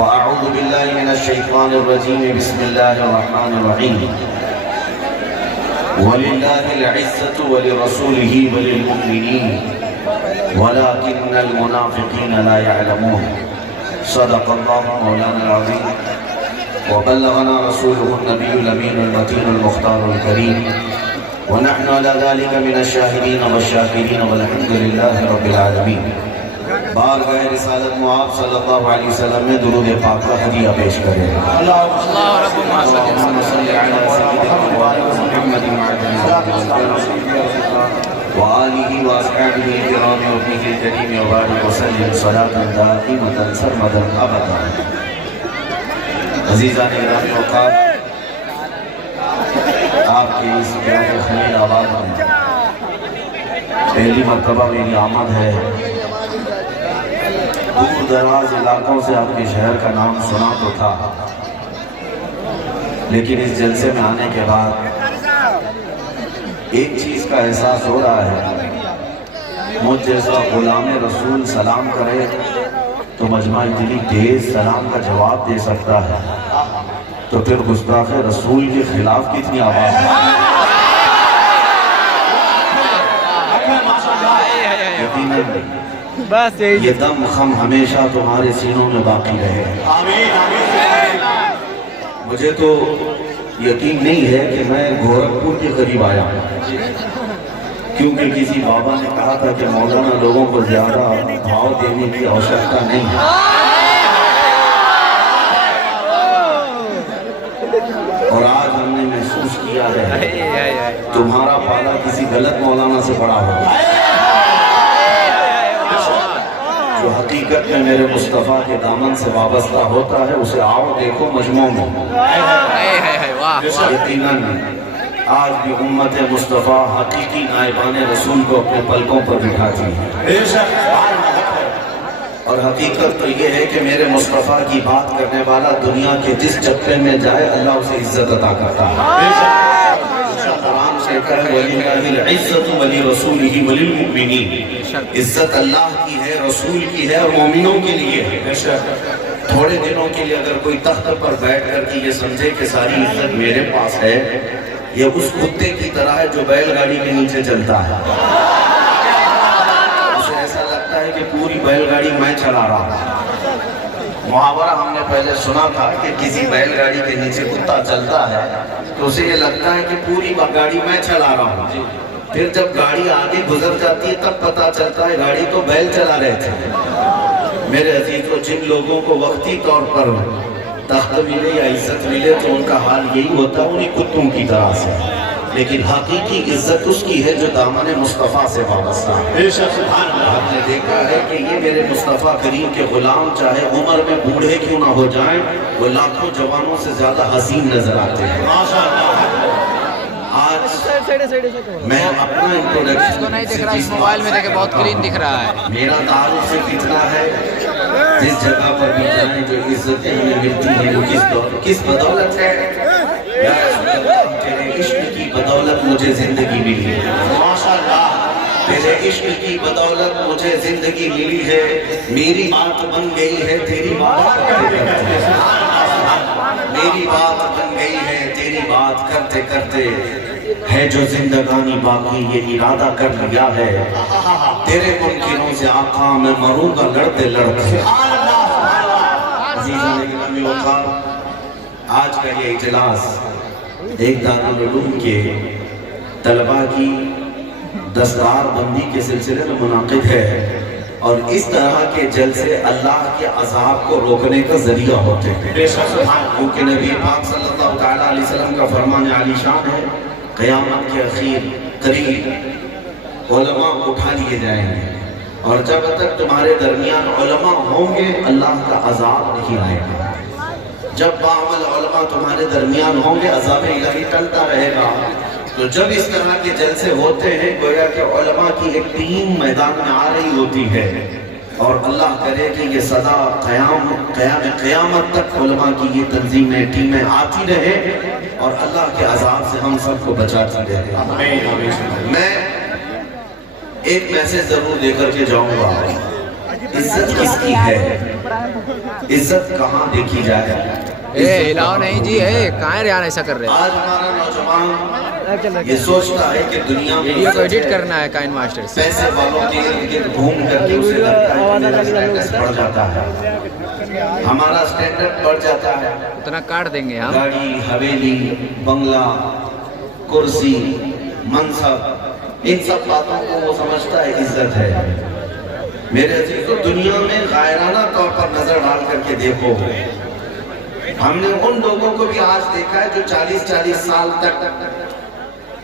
وأعوذ بالله من الشيطان الرجيم بسم الله الرحمن الرحيم ولله العزة ولرسوله وللمؤمنين ولكن المنافقين لا يعلمون صدق الله مولانا العظيم وبلغنا رسوله النبي الأمين المتين المختار الكريم ونحن على ذلك من الشاهدين والشاكرين والحمد لله رب العالمين. بارگاہ رسالت معاب صلی اللہ علیہ وسلم میں درود پاک کا ہدیہ پیش کریں. اللہم صلی علی سیدنا محمد وآلہ واصحابہ الکرام وابنہ الکریم وبارک وسلم صلاۃ دائمۃ سرمدا ابدا. عزیزان گرامی اوقات، آپ کے اس پیارے خلیل آباد میں پہلی مرتبہ میری آمد ہے. دور دراز علاقوں سے آپ کے شہر کا نام سنا تو تھا، لیکن اس جلسے میں آنے کے بعد ایک چیز کا احساس ہو رہا ہے. مجھ جیسا غلام رسول سلام کرے تو مجمع اتنی تیز سلام کا جواب دے سکتا ہے، تو پھر گستاخ رسول کے خلاف کتنی آواز ہے. یہ دم خم ہمیشہ تمہارے سینوں میں باقی رہے. مجھے تو یقین نہیں ہے کہ میں گورکھپور کے قریب آیا ہوں، کیونکہ کسی بابا نے کہا تھا کہ مولانا لوگوں کو زیادہ بھاؤ دینے کی آوشکتا نہیں ہے. اور آج ہم نے محسوس کیا ہے تمہارا پالا کسی غلط مولانا سے بڑا ہوگا. جو حقیقت میں میرے مصطفیٰ کے دامن سے وابستہ ہوتا ہے اسے آؤ دیکھو مجموع میں. یقیناً آج بھی امت مصطفیٰ حقیقی نائبان رسول کو اپنے پلکوں پر بٹھاتی ہے. اور حقیقت تو یہ ہے کہ میرے مصطفیٰ کی بات کرنے والا دنیا کے جس چکرے میں جائے اللہ اسے عزت عطا کرتا ہے. قرآن سے کہا ہے وَلِلَّهِ الْعِزَّةُ وَلِرَسُولِهِ وَلِلْمُؤْمِنِينَ. عزت اللہ کی ہے، رسول کی ہے اور مومنوں کے لیے ہے. تھوڑے دنوں کے لیے اگر کوئی تخت پر بیٹھ کر کے یہ سمجھے کہ ساری عزت میرے پاس ہے، یہ اس کتے کی طرح ہے جو بیل گاڑی کے نیچے چلتا ہے. اسے ایسا لگتا ہے کہ پوری بیل گاڑی میں چلا رہا ہوں. محاورہ ہم نے پہلے سنا تھا کہ کسی بیل گاڑی کے نیچے کتا چلتا ہے تو اسے یہ لگتا ہے کہ پوری گاڑی میں چلا رہا ہوں. پھر جب گاڑی آگے گزر جاتی ہے تب پتا چلتا ہے گاڑی تو بیل چلا رہے تھے. میرے عزیزو، جن لوگوں کو وقتی طور پر تخت ملے یا عزت ملے تو ان کا حال یہی ہوتا ہے انہی کتوں کی طرح سے. لیکن حقیقی عزت اس کی ہے جو دامن مصطفیٰ سے وابستہ ہے. آپ نے دیکھا ہے کہ یہ میرے مصطفیٰ کریم کے غلام چاہے عمر میں بوڑھے کیوں نہ ہو جائیں، وہ لاکھوں جوانوں سے زیادہ حسین نظر آتے ہیں. آج میں اپنا انٹروڈکشن موبائل میں دیکھے بہت کلین دکھ رہا ہے. میرا تعارف صرف اتنا ہے، جس جگہ پر بھی جائیں جو عزتیں ہمیں ملتی ہیں وہ کس بدولت ہے؟ یا رسول اللہ، تیرے عشق کی بدولت مجھے زندگی ملی ہے. تیرے عشق کی بدولت مجھے زندگی ملی ہے. میری بات بن گئی ہے تیری بات کرتے کرتے. میری بات بن گئی ہے تیری بات کرتے کرتے. ہے جو زندگانی باقی یہ ارادہ کر لیا ہے. تیرے منکروں سے آقا میں مروں گا لڑتے لڑتے. عزیزان گرامی اوقات، آج کا یہ اجلاس ایک دارالعلوم کے طلباء کی دستار بندی کے سلسلے میں منعقد ہے. اور اس طرح کے جلسے اللہ کے عذاب کو روکنے کا ذریعہ ہوتے ہیں. کیونکہ نبی پاک صلی اللہ علیہ وسلم کا فرمان عالی شان ہے، قیامت کے اخیر قریب علماء اٹھا لیے جائیں گے، اور جب تک تمہارے درمیان علماء ہوں گے اللہ کا عذاب نہیں آئے گا. جب باعمل علماء تمہارے درمیان ہوں گے عذاب الہی ٹلتا رہے گا. تو جب اس طرح کے جلسے ہوتے ہیں گویا کہ علماء کی ایک ٹیم میدان میں آ رہی ہوتی ہے، اور اللہ کرے کہ یہ صدا قیامت تک علماء کی یہ تنظیمیں ٹیمیں آتی رہے اور اللہ کے عذاب سے ہم سب کو بچاتی رہے. میں ایک میسج ضرور دے کر کے جاؤں گا. عزت کس کی ہے؟ عزت کہاں دیکھی جائے؟ ہلاؤ نہیں جی، کہاں ہے ریان ایسا کر رہے ہیں؟ آج ہمارا نوجوان یہ سوچتا ہے کہ دنیا میں ویڈیو کو ایڈٹ کرنا ہے کائن ماسٹر سے، پیسے والوں کے ارد گرد گھوم کر کے اسے لگتا ہے کہ میرا اسٹیٹس بڑھ جاتا ہے، ہمارا اسٹینڈرڈ بڑھ جاتا ہے، اتنا کاٹ دیں گے ہم۔ گاڑی، حویلی، بنگلہ، کرسی، منصب، ان سب باتوں کو وہ سمجھتا ہے عزت ہے۔ میرے عزیزو، دنیا میں غائرانہ طور پر نظر ڈال کر کے دیکھو، ہم نے ان لوگوں کو بھی آج دیکھا ہے جو 40 سال تک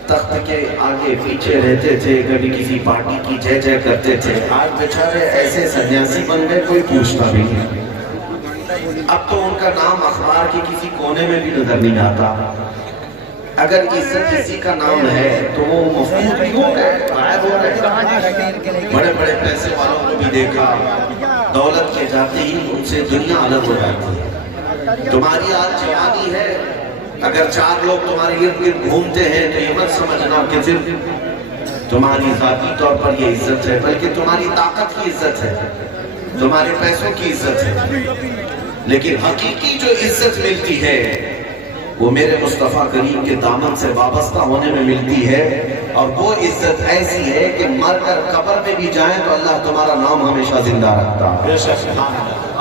تخت کے آگے پیچھے رہتے تھے، کبھی کسی پارٹی کی جے جے کرتے تھے، آج بیچارے ایسے سنیاسی بن گئے کوئی پوچھتا بھی نہیں۔ اب تو ان کا نام اخبار کے کسی کونے میں بھی نظر نہیں آتا۔ اگر عزت کسی کا نام ہے تو وہ مفقود بھی ہو گئے، غائب ہو گئے۔ بڑے بڑے پیسے والوں کو بھی دیکھا، دولت کے جاتے ہی ان سے دنیا الگ ہو جاتی ہے۔ تمہاری آج جوانی ہے، اگر 4 لوگ تمہارے ارد گرد گھومتے ہیں تو یہ مت سمجھنا کہ صرف تمہاری ذاتی طور پر یہ عزت ہے، بلکہ تمہاری طاقت کی عزت ہے، تمہارے پیسوں کی عزت ہے۔ لیکن حقیقی جو عزت ملتی ہے وہ میرے مصطفیٰ کریم کے دامن سے وابستہ ہونے میں ملتی ہے، اور وہ عزت ایسی ہے کہ مر کر قبر میں بھی جائیں تو اللہ تمہارا نام ہمیشہ زندہ رکھتا ہے۔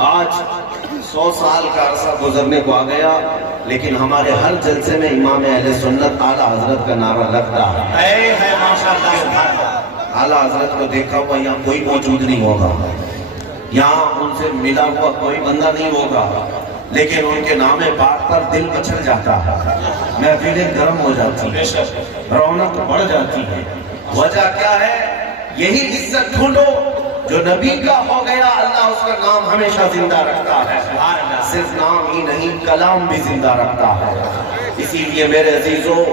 آج 100 سال کا عرصہ گزرنے کو آ گیا، لیکن ہمارے ہر جلسے میں امام اہل سنت اعلیٰ حضرت کا نعرہ لگتا ہے۔ اعلیٰ حضرت کو دیکھا ہوا یہاں کوئی موجود نہیں ہوگا، یہاں ان سے ملا ہوا کوئی بندہ نہیں ہوگا، لیکن ان کے نام پاک پر دل مچل جاتا ہے، محفلیں گرم ہو جاتی ہیں، رونق بڑھ جاتی ہے۔ وجہ کیا ہے؟ یہی عزت ڈھونڈو جو نبی کا ہو گیا، اللہ اس کا نام ہمیشہ زندہ رکھتا ہے، صرف نام ہی نہیں کلام بھی زندہ رکھتا ہے۔ اسی لیے میرے عزیزو،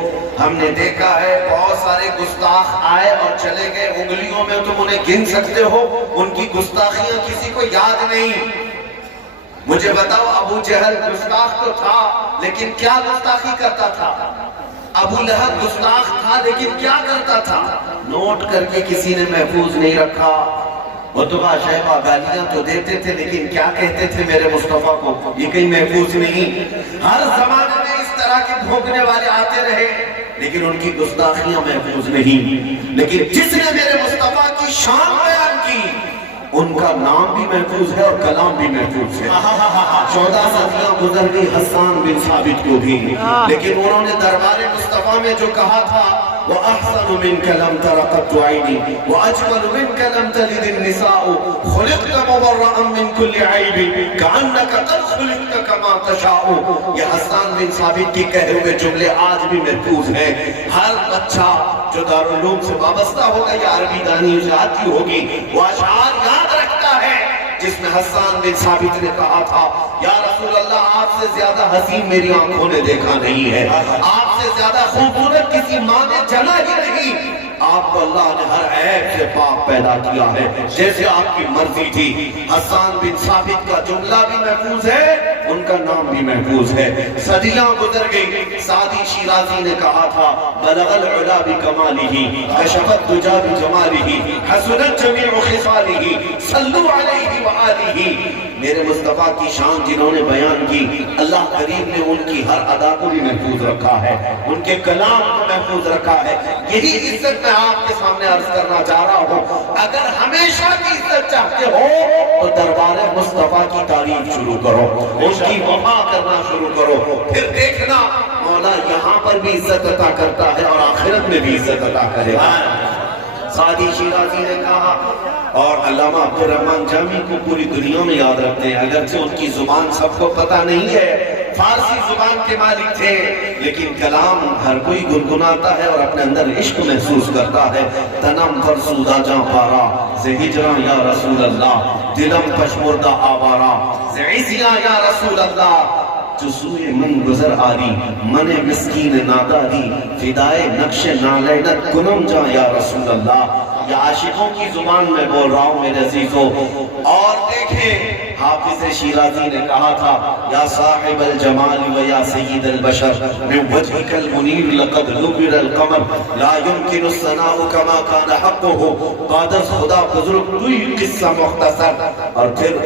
ہم نے دیکھا ہے بہت سارے گستاخ آئے اور چلے گئے، انگلیوں میں تم انہیں گن سکتے ہو، ان کی گستاخیاں کسی کو یاد نہیں۔ مجھے بتاؤ، ابو جہل گستاخ تو تھا لیکن کیا گستاخی کرتا تھا؟ ابو لہب گستاخ تھا لیکن کیا کرتا تھا؟ نوٹ کر کے کسی نے محفوظ نہیں رکھا۔ عتبہ شیبہ گالیاں تو دیتے تھے لیکن کیا کہتے تھے میرے مصطفیٰ کو؟ یہ کہیں محفوظ نہیں۔ ہر زمانے میں اس طرح کے بھونکنے والے آتے رہے لیکن ان کی گستاخیاں محفوظ نہیں۔ لیکن جس نے میرے مصطفیٰ کی شان بیان کی، ان کا نام بھی محفوظ ہے اور کلام بھی محفوظ ہے۔ 14 صدیاں گزر گئی حسان بن ثابت کو بھی، لیکن انہوں نے دربار مصطفیٰ میں جو کہا تھا، وَأَحْسَنُ مِنْكَ لَمْ تَرَ قَطُّ عَيْنِي وَأَجْمَلُ مِنْكَ لَمْ تَلِدِ النِّسَاءُ خُلِقْتَ مُبَرَّأً مِنْ كُلِّ عَيْبٍ كَأَنَّكَ قَدْ خُلِقْتَ كَمَا تَشَاءُ۔ یہ حسان بن ثابت کی کہے ہوئے جملے آج بھی محفوظ ہیں۔ ہر بچہ جو دارالعلوم سے وابستہ ہوگا یا عربی دانی سے آتی ہوگی، وہ اشعار یاد رکھتا ہے جس میں حسان بن ثابت نے کہا تھا، یا رسول اللہ، آپ سے زیادہ حسین میری آنکھوں نے دیکھا نہیں ہے، آپ سے زیادہ خوبصورت کسی ماں نے جنا ہی نہیں، آپ کو اللہ نے ہر عیب سے پاک پیدا کیا ہے، جیسے آپ کی مرضی تھی۔ حسان بن ثابت کا جملہ بھی محفوظ ہے، ان کا نام بھی محفوظ ہے۔ صدیاں گزر گئی، سعدی شیرازی نے کہا تھا، بلغ العلا بکمالہ کشف الدجا بجمالہ حسنت جمیع خصالہ صلو علیہ وآلہ۔ میرے مصطفیٰ کی شان جنہوں نے بیان کی، اللہ کریم نے ان کی ہر ادا کو بھی محفوظ رکھا ہے، ان کے کلام کو محفوظ رکا ہے۔ یہی عزت میں آپ کے سامنے عرض کرنا چاہ رہا ہوں، اگر ہمیشہ کی عزت چاہتے ہو تو دربار مصطفیٰ کی تعریف شروع کرو، اس کی وفا کرنا شروع کرو، پھر دیکھنا مولا یہاں پر بھی عزت عطا کرتا ہے اور آخرت میں بھی عزت عطا کرے گا۔ سعدی شیرازی نے کہا، اور علامہ عبدالرحمن جامی کو پوری دنیا میں یاد رکھتے ہیں، اگرچہ ان کی زبان سب کو پتہ نہیں ہے، فارسی زبان کے مالک تھے، لیکن کلام ہر کوئی گنگناتا ہے اور اپنے اندر عشق محسوس کرتا ہے۔ تنم فرسودہ جاں پارا سے ہجراں یا رسول اللہ، دلم پشمردہ آوارا سے عزیاں یا رسول اللہ، جو سوئے من گزر آری من مسکین ناداری، فدائے نقش نالینت کنم جاں یا رسول اللہ۔ یہ عاشقوں کی زبان میں بول رہا ہوں میرے عزیزوں، اور دیکھیں حافظ شیرازی نے کہا تھا یا صاحب الجمال و یا سید البشر من وجهك المنیر لقد نور القمر لا يمكن الثناء كما كان حقه بعد از خدا بزرگ کوئی قصہ مختصر. اور پھر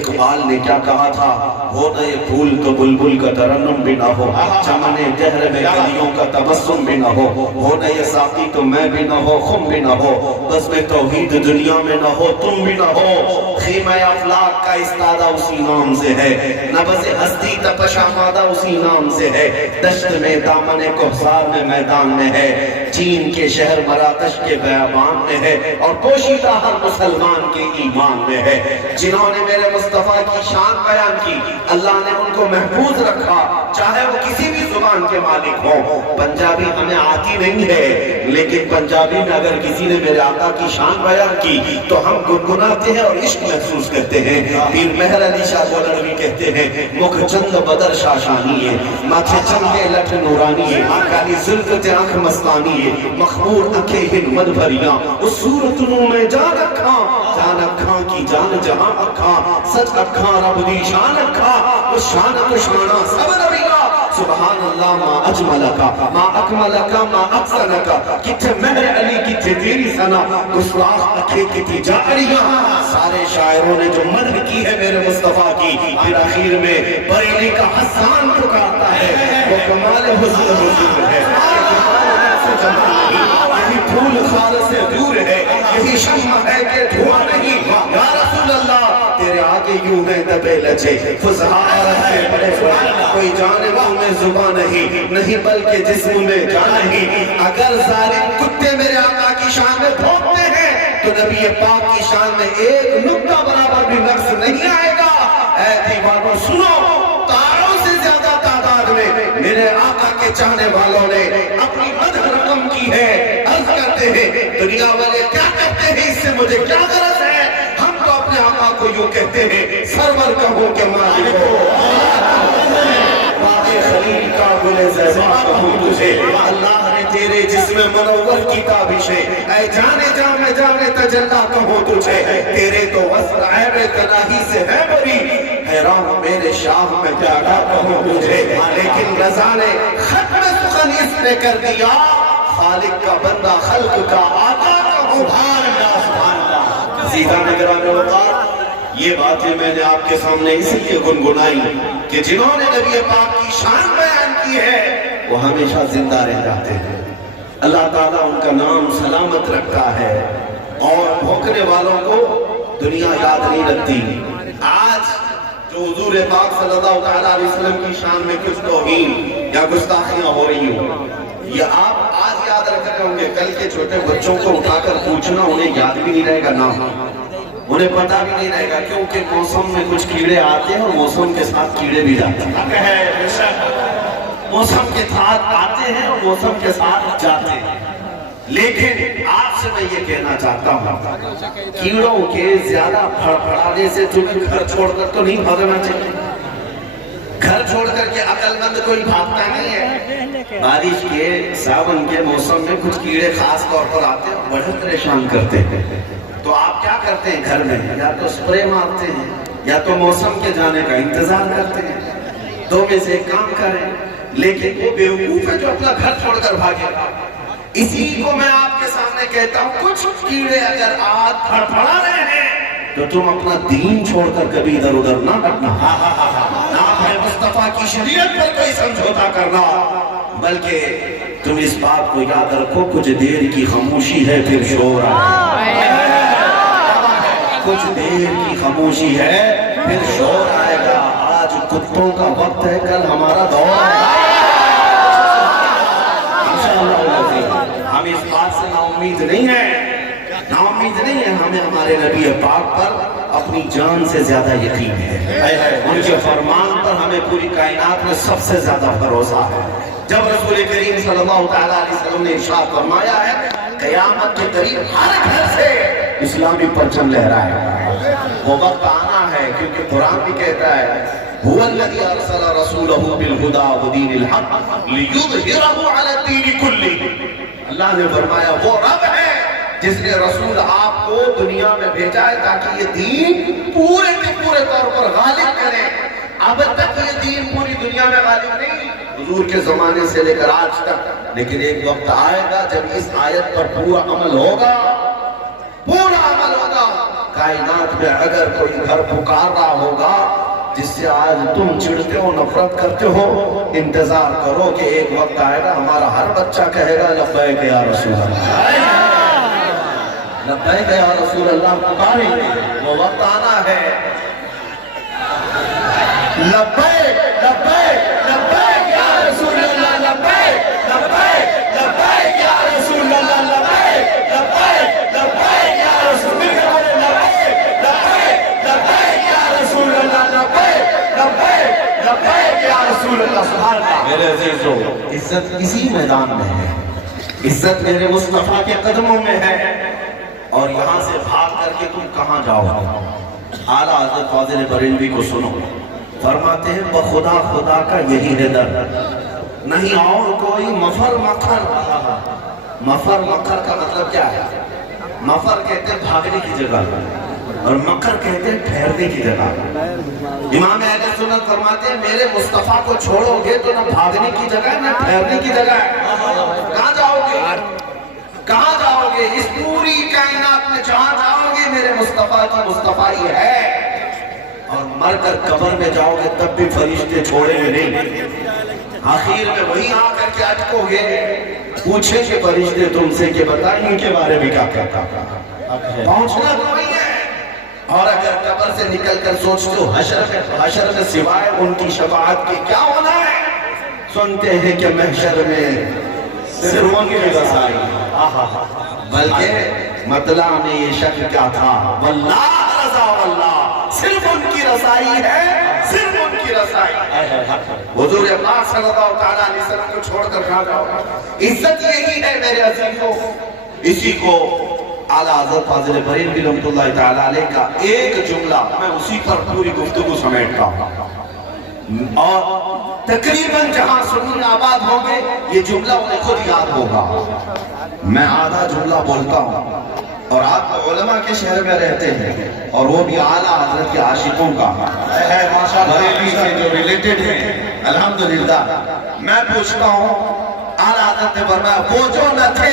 اقبال نے کیا کہا تھا ہو نہ یہ پھول تو بلبل کا ترنم بھی نہ ہو چمن دہر میں کلیوں کا تبسم بھی نہ ہو نہ یہ ساقی تو میں بھی نہ ہو خم بھی نہ ہو بس میں توحید دنیا میں نہ ہو تم بھی نہ ہو خیمہ افلاک کا استادہ اسی نام سے ہے نبض ہستی تپش آمادہ اسی نام سے ہے دشت میں دامن کوہسار میں میدان میں ہے چین کے شہر مراکش کے بیابان میں ہے اور پوشیدہ ہر مسلمان کے ایمان میں ہے. جنہوں نے میرے مصطفیٰ کی شان بیان کی اللہ نے ان کو محفوظ رکھا چاہے وہ کسی بھی زبان کے مالک ہو. پنجابی ہمیں آتی نہیں ہے لیکن پنجابی میں اگر کسی نے میرے آقا کی شان بیان کی تو ہم گنگناتے ہیں اور عشق محسوس کرتے ہیں. پیر مہر علی شاہ گولڑوی کہتے ہیں مکھ چند بدر شاشانی ہے ماتھے چمکے لٹ نورانی ہے کالی زلفت آنکھ مستانی ہے مخمور اکھے ہن مد بھریاں اس صورت نو میں جان اکھاں کی جان جہاں اکھاں سچ اکھاں رب دی شان اکھاں اس شان کو شانا سب نبیہ سبحان اللہ ما اجملکا ما اکملکا ما احسنکا کتھے مہر علی کتھے تیری ثنا گستاخ اکھے کتھی جاریاں. سارے شاعروں نے جو مدح کی ہے میرے مصطفیٰ کی پھر آخر میں بریلی کا حسان پکارتا ہے وہ کمال حسن حضور ہے یہی پھول خار سے دور ہے یہی شمع ہے کہ دھواں نہیں یا رسول اللہ تیرے آگے یوں ہے دبے لچے فضحا عرب سے بڑے کوئی جانبوں میں زبان نہیں بلکہ جسم میں جان نہیں. اگر ظالم کتے میرے آقا کی شان میں بھونکتے ہیں تو نبی پاک کی شان میں ایک نقطہ برابر بھی نقص نہیں آئے گا. اے دیوانوں سنو تاروں سے زیادہ تعداد میں میرے آقا کے چاہنے والوں نے اپنی مدح رقم کی ہے. عرض کرتے ہیں دنیا والے کیا کہتے ہیں اس سے مجھے کیا غرض ہے ہم تو اپنے آقا کو یوں کہتے ہیں سرور کہو کہ مالک ہو باغ خلیل کا گل زیبا کہوں تجھے اللہ نے تیرے جسم منور کی تابشیں اے جانے تجلا کہوں تجھے تیرے تو وصل عیب تناہی سے ہے بری حیران میرے شاہ میں پیارا کہوں تجھے. لیکن رضا نے ختم سخن اس نے کر دیا خالق کا بندہ خلق کا آقا کہوں. سیدھا نگران وقار یہ باتیں میں نے آپ کے سامنے اس لیے گنگنائی کہ جنہوں نے نبی پاک کی شان بیان کی ہے وہ ہمیشہ زندہ رہ جاتے ہیں. اللہ تعالیٰ ان کا نام سلامت رکھتا ہے اور بھوکنے والوں کو دنیا یاد نہیں رکھتی. آج جو حضور پاک صلی اللہ تعالیٰ علیہ وسلم کی شان میں کچھ توہین یا گستاخیاں ہو رہی ہوں یہ آپ آج یاد رکھ رہے ہوں گے کل کے چھوٹے بچوں کو اٹھا کر پوچھنا انہیں یاد بھی نہیں رہے گا نام انہیں پتہ بھی نہیں رہے گا کیونکہ موسم میں کچھ کیڑے آتے ہیں اور موسم کے ساتھ کیڑے بھی جاتے ہیں. موسم کے ساتھ آتے ہیں اور موسم کے ساتھ جاتے ہیں. لیکن آپ سے میں یہ کہنا چاہتا ہوں کیڑوں کے زیادہ پھڑپھڑانے سے تمہیں گھر چھوڑ کر تو نہیں بھاگنا چاہیے. گھر چھوڑ کر کے عقل مند کوئی بھاگتا نہیں ہے. بارش کے ساون کے موسم میں کچھ کیڑے خاص طور پر آتے ہیں بڑے پریشان کرتے ہیں. تو آپ کیا کرتے ہیں گھر میں یا تو سپرے مارتے ہیں یا تو موسم کے جانے کا انتظار کرتے ہیں. دو میں سے ایک کام کریں. لیکن وہ بیوقوف ہے جو اپنا گھر چھوڑ کر بھاگے. اسی کو میں آپ کے سامنے کہتا ہوں کچھ کیڑے اگر آج پھڑپھڑا رہے ہیں تو تم اپنا دین چھوڑ کر کبھی ادھر ادھر نہ ہٹنا نہ اپنے مصطفیٰ کی شریعت پر کوئی سمجھوتا کرنا بلکہ تم اس بات کو یاد رکھو کچھ دیر کی خاموشی ہے پھر شور آئے گا. کچھ دیر کی خاموشی ہے پھر شور آئے گا. آج کتوں کا وقت ہے کل ہمارا دور ہے. ہم اس بات سے نا امید نہیں ہے ہمیں ہمارے نبی پاک پر اپنی جان سے زیادہ یقین ہے. ان کے فرمان پر ہمیں پوری کائنات میں سب سے زیادہ بھروسہ ہے. جب رسول کریم صلی اللہ تعالیٰ علیہ وسلم نے ارشاد فرمایا ہے قیامت کے قریب ہر گھر سے اسلامی پرچم لہرائے گا. وہ وقت آنا ہے کیونکہ قرآن بھی کہتا ہے هو الذي ارسل رسوله بالهدى ودين الحق ليظهره على الدين كله. اللہ نے فرمایا وہ رب ہے جس نے رسول آپ کو دنیا میں بھیجا ہے تاکہ یہ دین پورے کے پورے طور پر غالب کرے. اب تک یہ دین پوری دنیا میں غالب نہیں حضور کے زمانے سے لے کر آج تک، لیکن ایک وقت آئے گا جب اس آیت پر پورا عمل ہوگا، پورا عمل ہوگا. کائنات میں اگر کوئی گھر پکار رہا ہوگا جس سے آج تم چڑھتے ہو، نفرت کرتے ہو، انتظار کرو کہ ایک وقت آئے گا ہمارا ہر بچہ کہے گا لبیک یا رسول اللہ، لبیک یا رسول اللہ. پکاریں گے، وہ وقت آنا ہے. لبیک لبیک لبیک یا رسول اللہ، لبیک لبیک لبیک یا رسول اللہ، لبیک لبیک لبیک یا رسول اللہ، لبیک لبیک لبیک یا رسول اللہ، لبیک لبیک لبیک یا رسول اللہ. سبحان اللہ. میرے عزیزو، عزت اسی میدان میں ہے، عزت میرے مصطفیٰ کے قدموں میں ہے. اور یہاں سے بھاگ کر کے تم کہاں جاؤ گے؟ اعلیٰ حضرت فاضل بریلوی کو سنو، فرماتے ہیں بخدا خدا کا یہی ہے در، نہیں اور کوئی مفر مکر. مفر مکر کا مطلب کیا ہے؟ مفر کہتے ہیں بھاگنے کی جگہ اور مکر کہتے ہیں ٹھہرنے کی جگہ. امام اہل سنت فرماتے ہیں میرے مصطفیٰ کو چھوڑو گے تو نہ بھاگنے کی جگہ ہے نہ ٹھہرنے کی جگہ ہے. کہاں جاؤ گے؟ کہاں جاؤ گے؟ اس پوری کائنات میں جہاں جاؤ گے میرے مصطفیٰ کی مصطفیٰ ہے. اور مر کر قبر میں جاؤ گے تب بھی فرشتے چھوڑیں گے نہیں. آخر میں وہی آ کر کے اٹکو گے، پوچھیں کہ فرشتے تم سے کہ بتائیں ان کے بارے میں کیا کہتا. پہنچنا تو وہی ہے. اور اگر قبر سے نکل کر سوچتے ہو حشر میں سوائے ان کی شفاعت کے کیا ہونا ہے، سنتے ہیں کہ محشر میں صرف ان کی رسائی. بلکہ مطلع میں یہ شک کیا تھا، واللہ رضا واللہ، صرف ان کی رسائی ہے، صرف ان کی رسائی. حضور پاک صلی اللہ علیہ وسلم کو چھوڑ کر کہاں جاؤ؟ عزت یہی ہے میرے عزیزوں. اسی کو اعلیٰ حضرت فاضل بریلوی رحمۃ اللہ تعالیٰ علیہ کا ایک جملہ، میں اسی پر پوری گفتگو سمیٹتا ہوں. اور تقریباً جہاں سنن آباد ہوں گے یہ جملہ انہیں خود یاد ہوگا. میں آدھا جملہ بولتا ہوں اور آپ علماء کے شہر میں رہتے ہیں اور وہ بھی اعلیٰ حضرت کے عاشقوں کا ہے بریلوی سے جو ریلیٹڈ ہیں. الحمدللہ میں پوچھتا ہوں، اعلیٰ حضرت نے فرمایا وہ جو نہ تھے